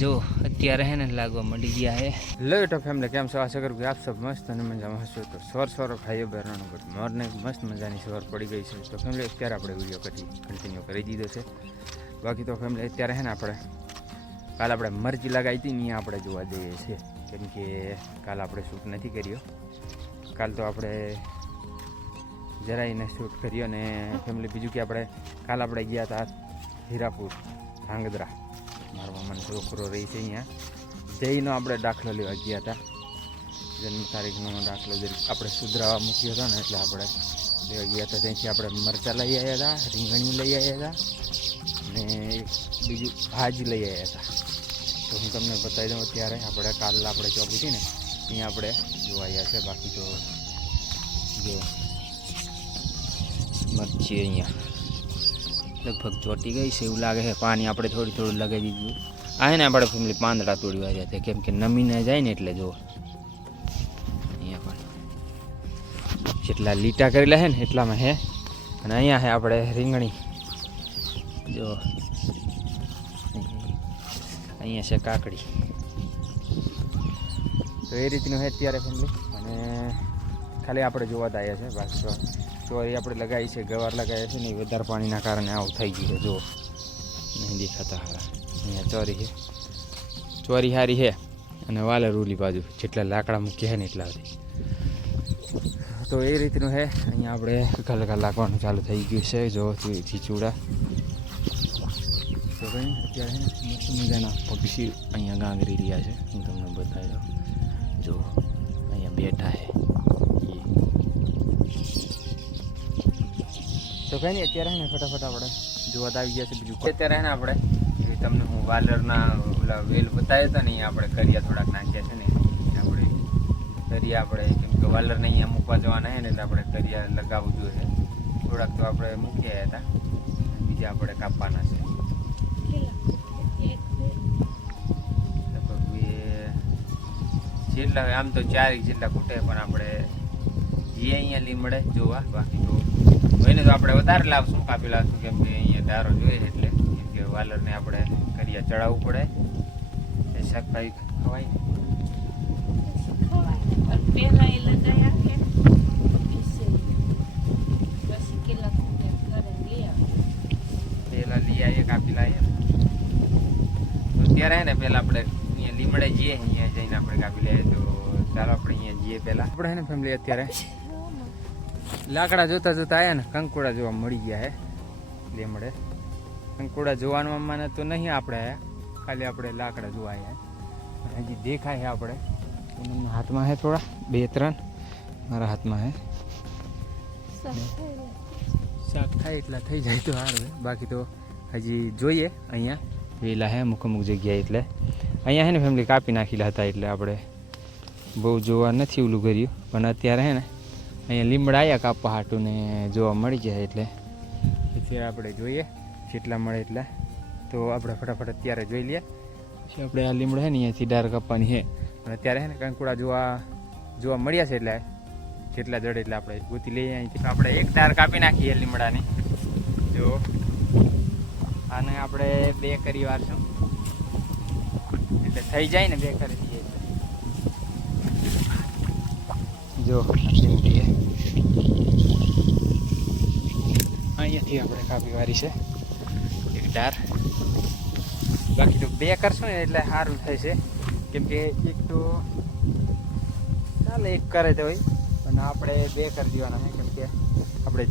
જો અત્યારે હે ને લાગવા મળી ગયા હે લો તો ફેમિલી કેમ છો? આશા કરું કે આપ સબ મસ્ત અને મજામાં હશો. તો સવાર ખાઈએ બેરવાનું ગુડ મોર્નિંગ, મસ્ત મજાની સવાર પડી ગઈ છે. તો ફેમિલી અત્યારે આપણે વિડીયો કન્ટિન્યુ કરી દીધો છે. બાકી તો ફેમિલી અત્યારે હે ને કાલ આપણે મરચી લગાવી હતી ને આપણે જોવા જઈએ છીએ, કેમ કે કાલ આપણે શૂટ નથી કર્યો. કાલ તો આપણે જરાઈને શૂટ કર્યો. અને ફેમિલી બીજું કે કાલ આપણે ગયા હતા હીરાપુર ધાંગધ્રા. મારા મામાનો છોકરો રહી છે અહીંયા, જઈનો આપણે દાખલો લેવા ગયા હતા. જન્મ તારીખનો દાખલો આપણે સુધરાવા મૂક્યો હતો ને, એટલે આપણે લેવા ગયા હતા. ત્યાંથી આપણે મરચાં લઈ આવ્યા હતા, રીંગણી લઈ આવ્યા હતા ને બીજું ભાજી લઈ આવ્યા હતા. તો હું તમને બતાવી દઉં. અત્યારે કાલ આપણે ચોકી હતી ને અહીંયા આપણે જોવા આવ્યા છે. બાકી તો જો મરચી અહીંયા લગભગ ચોટી ગઈ છે એવું લાગે છે. પાણી આપણે થોડું લગાવી દીધું. આ ને આપણે ફેમિલી પાંદડા તોડી વાળ્યા હતા, કેમ કે નમીને જાય ને એટલે જો અહીંયા પણ જેટલા લીટા કરેલા છે ને એટલામાં હે. અને અહીંયા છે આપણે રીંગણી, જો અહીંયા છે કાકડી. તો એ રીતનું છે અત્યારે ફેમિલી. અને ખાલી આપણે જોવા જ આવ્યા છે. બાકી તો ચોરી આપણે લગાવી છે, ગવાર લગાવ્યા છે ને વધારે પાણીના કારણે આવું થઈ ગયું છે. જો નહીં દેખાતા હારા. અહીંયા ચોરી છે, ચોરી સારી છે. અને વાલે રૂલી બાજુ જેટલા લાકડા મૂક્યા છે ને એટલા હતી. તો એ રીતનું છે. અહીંયા આપણે ગલગા લાગવાનું ચાલુ થઈ ગયું છે. જો ચીચુડા તો કંઈ અત્યારે મસ્ત મજાના પક્ષી અહીંયા ગાંગરી રહ્યા છે. હું તમને બતાવી દઉં. જો અહીંયા બેઠા છે. તો કંઈ નહીં અત્યારે ને ફટાફટ આપણે જોવા આવી ગયા છે. બીજું અત્યારે ને આપણે તમને હું વાલરના ઓલા વેલ બતાવ્યા હતા ને, અહીંયા આપણે કરિયા થોડાક નાખ્યા છે ને. આપણે કરિયા કેમ કે વાલરને અહીંયા મૂકવા જવાના છે ને, એટલે આપણે કરિયા લગાવવું જોઈએ. થોડાક તો આપણે મૂક્યા હતા, બીજા આપણે કાપવાના છે. જેટલા આમ તો 4 જેટલા ખૂટે, પણ આપણે જે અહીંયા લીમડે જોવા. બાકી તો હોય તો આપણે વધારે લાવશું, કાપી લાવશું, કેમ કે અહીંયા ડારો જોઈએ એટલે. કેમ કે વાલરને આપણે કરિયા ચડાવવું પડે. એ શાકભાજી ખવાય પેલા લઈ આવીએ, કાપી લાવીએ. તો ત્યારે હે ને પેલા આપણે અહીંયા લીમડે જઈએ, અહીંયા જઈને આપણે કાપી લઈએ. તો ચાલો આપણે અહીંયા જઈએ. પેલા આપણે હે ને ફેમિલી અત્યારે લાકડા જોતા આવ્યા ને કંકુડા જોવા મળી ગયા હે લીમડે. કંકુડા જોવાનું માને તો નહીં આપણે, ખાલી આપણે લાકડા જોવા આવ્યા. હજી દેખાય છે આપણે એમના હાથમાં છે થોડા 2-3 મારા હાથમાં છે. શાક થાય એટલા થઈ જાય તો સારું. બાકી તો હજી જોઈએ. અહીંયા વેલા હે અમુક જગ્યાએ, એટલે અહીંયા છે ને ફેમિલી કાપી નાખેલા હતા. એટલે આપણે બહુ જોવા નથી ઓલું કર્યું. પણ અત્યારે હે ને અહીંયા લીમડા આવ્યા કાપવા હાટું ને જોવા મળી જાય. એટલે અત્યારે આપણે જોઈએ જેટલા મળે એટલા. તો આપણે ફટાફટ અત્યારે જોઈ લઈએ. પછી આપણે આ લીમડા છે ને અહીંયાથી ડાર કાપવાની છે. અને અત્યારે છે ને કંકુડા જોવા મળ્યા છે, એટલે જેટલા જડે એટલે આપણે ગોતી લઈએ અહીંથી. આપણે એક ડાર કાપી નાખીએ લીમડાની. જો આને આપણે 2 કરી વારશું એટલે થઈ જાય ને. 2 કરી દઈએ જો અહીંયાથી આપણે કાપી વારી છે એક ડાર. બાકી તો 2 કરશું ને એટલે સારું થાય છે, કેમ કે એક તો ચાલે એક કરે તો હોય, અને આપણે 2 કરી દેવાના છે. કેમ કે આપણે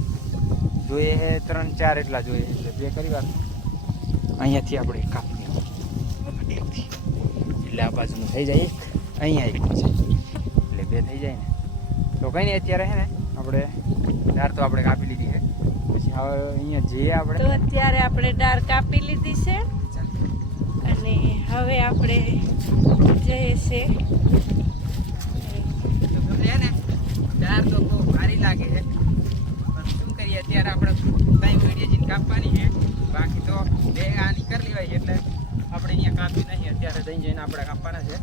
જોઈએ 3-4 એટલા જોઈએ, એટલે 2 કરી વારશું. અહીંયાથી આપણે કાપી એટલે આ બાજુનું થઈ જાય એક, અહીંયા એક છે એટલે 2 થઈ જાય ને. તો કંઈ નહીં અત્યારે છે ને આપણે ડાર તો આપણે કાપી લીધી છે. પછી હવે અહીંયા જઈએ આપણે. તો અત્યારે આપણે ડાર કાપી લીધી છે અને હવે આપણે જઈએ છે. ને ડાર તો બહુ ભારી લાગે છે, પણ શું કરીએ અત્યારે આપણે ટાઈમ વીડિયો જઈને કાપવાની છે. બાકી તો 2 આની કરી લેવાય એટલે આપણે અહીંયા કાપી નહીં. અત્યારે જઈને આપણે કાપવાના છે.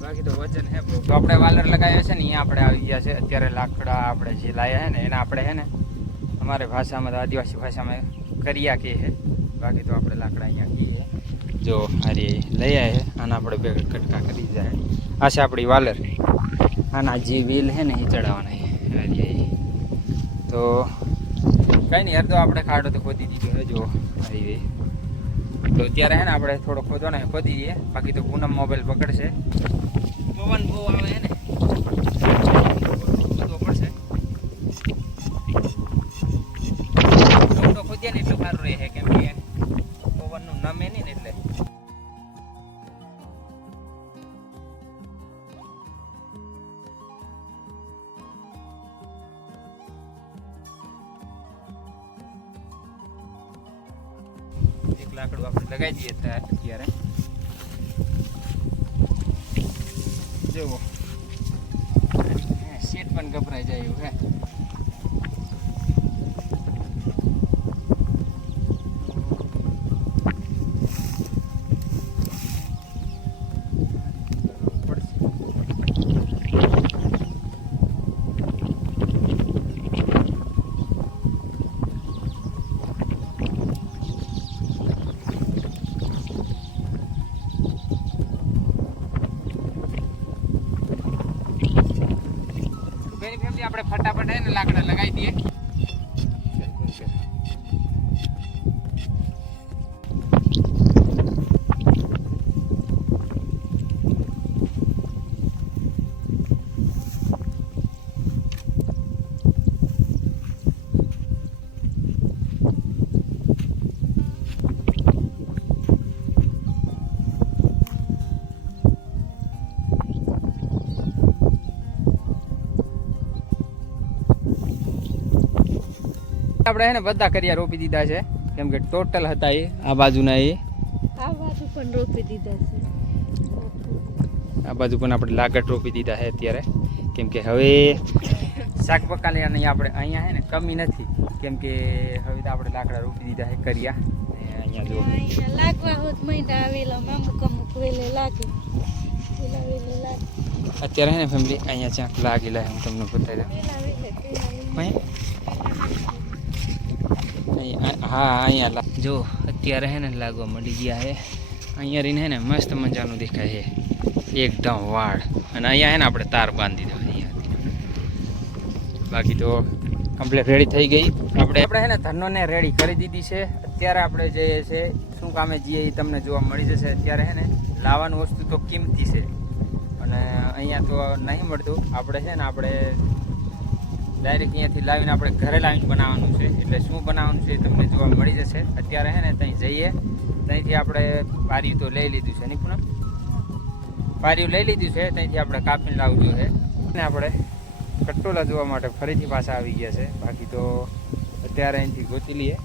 બાકી તો વજન હે બહુ. તો આપણે વાલર લગાવ્યા છે ને અહીંયા આપણે આવી ગયા છે. અત્યારે લાકડા આપણે જે લાવ્યા છે ને એના આપણે છે ને અમારી ભાષામાં તો આદિવાસી ભાષામાં કરિયા કહે છે. બાકી તો આપણે લાકડા અહીંયા કહીએ. જો આ લઈ આવ્યા આના આપણે બે કટકા કરી જાય. આ છે આપણી વાલર. આના જે વેલ છે ને એ ચડાવવાના છે. તો કંઈ નહીં, અડધો આપણે ખાડો તો ખોદી દીધો છે. જો આવી તો અત્યારે છે ને આપણે થોડો ખોદવાનો ખોદી દઈએ. બાકી તો પૂનમ મોબાઈલ પકડશે. પવન બહુ આવે છે ને, ખોદવો પડશે. થોડો ખોદીએ ને એટલું સારું રહે, કેમ કે પવનનું નમે નહીં ને એટલે. એક લાકડું આપણે લગાવી દઈએ અત્યારે. જુઓ શેઠ પણ ગભરાઈ જાય એવું હે. આપણે ફટાફટ હે ને લાકડા લગાવી દઈએ. આપણે એને બધા કરિયા રોપી દીધા છે, કેમ કે ટોટલ હતા એ આ બાજુના આ બાજુ પણ રોપી દીધા છે. આ બાજુ પણ આપણે લાગટ રોપી દીધા છે અત્યારે, કેમ કે હવે શાક પકાલિયાની આપણે અહીંયા છે ને કમી નથી, કેમ કે હવે તો આપણે લાકડા રોપી દીધા છે કરિયા. અહીંયા જો અહીંયા લાગવા હોત મહિના આવેલા અમુક અમુક વેલે લાગે, પેલા વેલે લાગે. અત્યારે છે ને ફેમિલી અહીંયા ક્યાંક લાગેલા હું તમને બતાવી દઉં. હા અહીંયા જો અત્યારે હે ને લાગવા મળી ગયા છે. અહીંયા રહીને હે ને મસ્ત મજાનું દેખાય છે, એકદમ વાળ. અને અહીંયા હે ને આપણે તાર બાંધી દો અહીંયા. બાકી તો કમ્પ્લીટ રેડી થઈ ગઈ. આપણે હે ને ધનોને રેડી કરી દીધી છે. અત્યારે આપણે જઈએ છીએ શું કામે જઈએ એ તમને જોવા મળી જશે. અત્યારે હે ને લાવવાનું વસ્તુ તો કિંમતી છે અને અહીંયા તો નહીં મળતું. આપણે છે ને આપણે ડાયરેક્ટ અહીંયાથી લાવીને આપણે ઘરે લાવીને બનાવવાનું છે. એટલે શું બનાવવાનું છે એ તમને જોવા મળી જશે. અત્યારે છે ને ત્યાં જઈએ, ત્યાંથી આપણે પારિયું તો લઈ લીધું છે નહીં પૂનમ, પારિયું લઈ લીધું છે. ત્યાંથી આપણે કાપીને લાવવું છે. અને આપણે કટોલા જોવા માટે ફરીથી પાછા આવી ગયા છે. બાકી તો અત્યારે અહીંથી ગોતી લઈએ.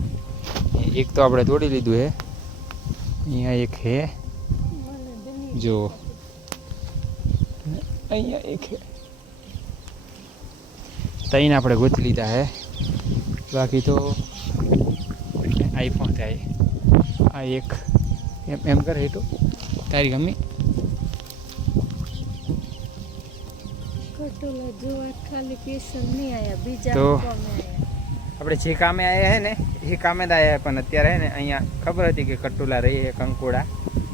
એક તો આપણે તોડી લીધું છે, અહીંયા એક છે જો, અહીંયા એક છે, તઈને આપણે ગોતી લીધા છે. બાકી તો આઈફોન થાય આ એક એમ કરે તો તારી ગમી કટોલા જોવા ખાલી પેશન નહીં આયા, બીજા તો કામે આયા. આપણે જે કામે આવ્યા છે ને એ કામે જ આવ્યા, પણ અત્યારે છે ને અહીંયા ખબર હતી કે કટોલા રહી છે કંકોડા,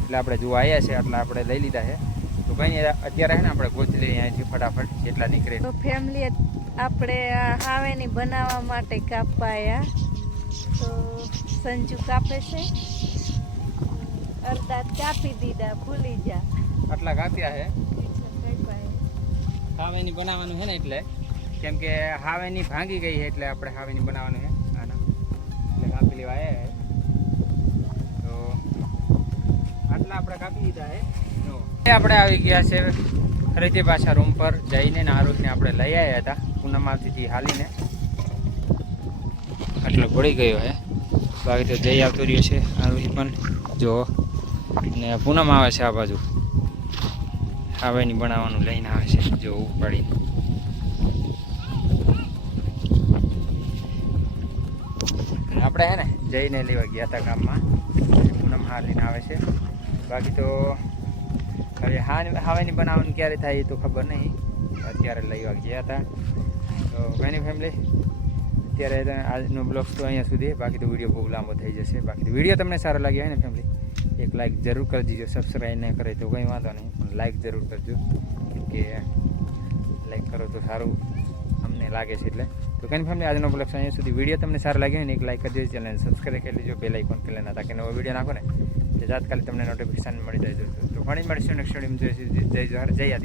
એટલે આપણે જોવા આવ્યા છે એટલે આપણે લઈ લીધા છે. તો કંઈ નહીં, અત્યારે છે ને આપણે ગોતી લઈએ અહીંયાથી ફટાફટ જેટલા નીકળે. તો ફેમિલી આપણે હાવેની બનાવવા માટે કાપાયા. તો સંજુ કાપે છે, અડધા કાપી દીધા, ભૂલી જા આટલા કાપ્યા છે. હાવેની બનાવવાનું છે ને એટલે, કેમ કે હાવેની ભાંગી ગઈ છે એટલે આપણે હાવેની બનાવવાનું છે આના, એટલે કાપી લેવા આવ્યા છે. તો આટલા આપણે કાપી દીધા છે. આપણે આવી ગયા છે ફરીથી પાછા રૂમ પર જઈને ને આરોગ્યને આપણે લઈ આવ્યા હતા પૂનમ આવતી હતી હાલીને, આટલો પડી ગયો છે. બાકી તો જઈ આવતો રહ્યો છે આરોગ્ય પણ જો, ને પૂનમ આવે છે આ બાજુ હાવેની બનાવવાનું લઈને આવે છે જો ઉપાડી. આપણે હે ને જઈને લેવા ગયા હતા ગામમાં, પૂનમ હાલીને આવે છે. બાકી તો હવે હાવેની બનાવવાનું ક્યારે થાય એ તો ખબર નહીં, અત્યારે લઈ ગયા હતા. તો ઘણી ફેમિલી અત્યારે આજનો બ્લોગ તો અહીંયા સુધી. બાકી તો વિડીયો બહુ લાંબો થઈ જશે. બાકી તો વિડીયો તમને સારો લાગ્યો હોય ને ફેમિલી એક લાઇક જરૂર કરી દીજો. સબસ્ક્રાઈબ ન કરે તો કંઈ વાંધો નહીં, પણ લાઇક જરૂર કરજો, કેમ કે લાઇક કરો તો સારું અમને લાગે છે. એટલે તો કંઈ ફેમિલી, આજનો બ્લોગ અહીંયા સુધી. વિડીયો તમને સારો લાગ્યો હોય ને એક લાઇક કરી દેજો, ચેનલ સબસ્ક્રાઈબ કરી લેજો, બેલ આઇકોન કરી લેના, તાકે નવો વિડીયો નાખો ને તે તાત્કાલિક તમને નોટિફિકેશન મળી જાય. તો ઘણી મળીશું નેક્સ્ટ વિડીયો. જય જય આદિવાસી.